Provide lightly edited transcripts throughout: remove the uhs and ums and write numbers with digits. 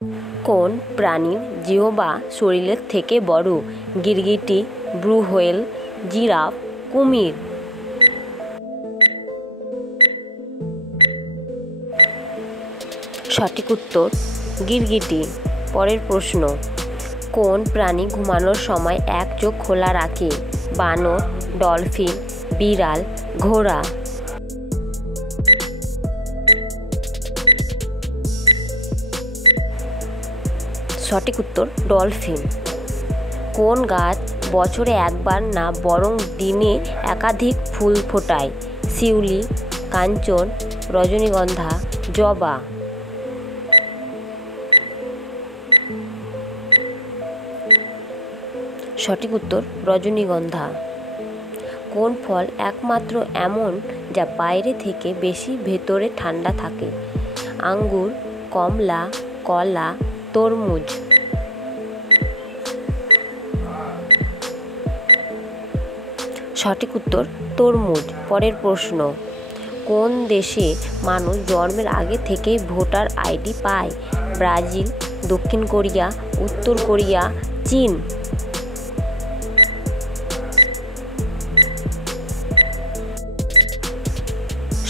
কোন প্রাণীর জিহ্বা শরীরের থেকে বড়? গিরগিটি, ব্লু হোয়েল, জিরাফ, কুমির। সঠিক উত্তর গিরগিটি। পরের প্রশ্ন, কোন প্রাণী ঘুমানোর সময় এক চোখ খোলা রাখে? বানর, ডলফিন, বিড়াল, ঘোড়া। সঠিক উত্তর ডলফিন। কোন গাছ বছরে একবার না বরং দিনে একাধিক ফুল ফোটায়? শিউলি, কাঞ্চন, রজনীগন্ধা, জবা। সঠিক উত্তর রজনীগন্ধা। কোন ফল একমাত্র এমন যা বাইরে থেকে বেশি ভেতরে ঠান্ডা থাকে? আঙ্গুর, কমলা, কলা, তরমুজ। সঠিক উত্তর তরমুজ। পরের প্রশ্ন, কোন দেশে মানুষ জন্মের আগে থেকেই ভোটার আইডি পায়? ব্রাজিল, দক্ষিণ কোরিয়া, উত্তর কোরিয়া, চীন।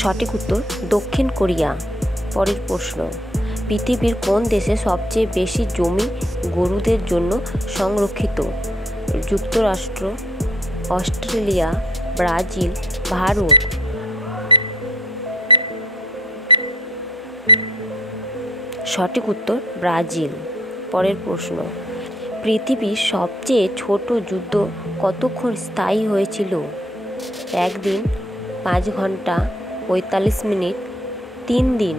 সঠিক উত্তর দক্ষিণ কোরিয়া। পরের প্রশ্ন, পৃথিবীর কোন দেশে সবচেয়ে বেশি জমি গরুদের জন্য সংরক্ষিত? যুক্তরাষ্ট্র, অস্ট্রেলিয়া, ব্রাজিল, ভারত। সঠিক উত্তর ব্রাজিল। পরের প্রশ্ন, পৃথিবীর সবচেয়ে ছোট যুদ্ধ কতক্ষণ স্থায়ী হয়েছিল? 1 দিন, 5 ঘন্টা, 45 মিনিট, 3 দিন।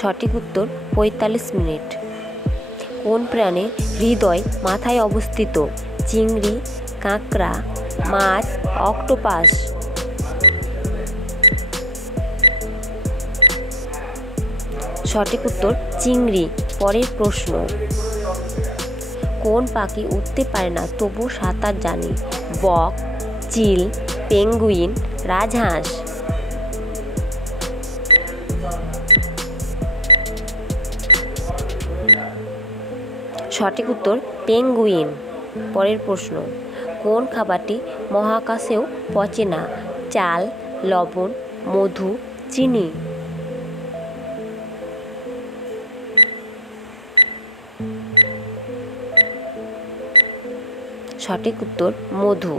সঠিক উত্তর 45 মিনিট। কোন প্রাণীর হৃদয় মাথায় অবস্থিত? চিংড়ি, কাঁকড়া, মাছ, অক্টোপাস। সঠিক উত্তর চিংড়ি। পরের প্রশ্ন, কোন পাখি উড়তে পারে না তবু সাঁতার জানে? বক, চিল, পেঙ্গুইন, রাজহাঁস। সঠিক উত্তর পেঙ্গুইন। পরের প্রশ্ন, কোন খাবারটি মহাকাশেও পচে না? চাল, লবণ, মধু, চিনি। সঠিক উত্তর মধু।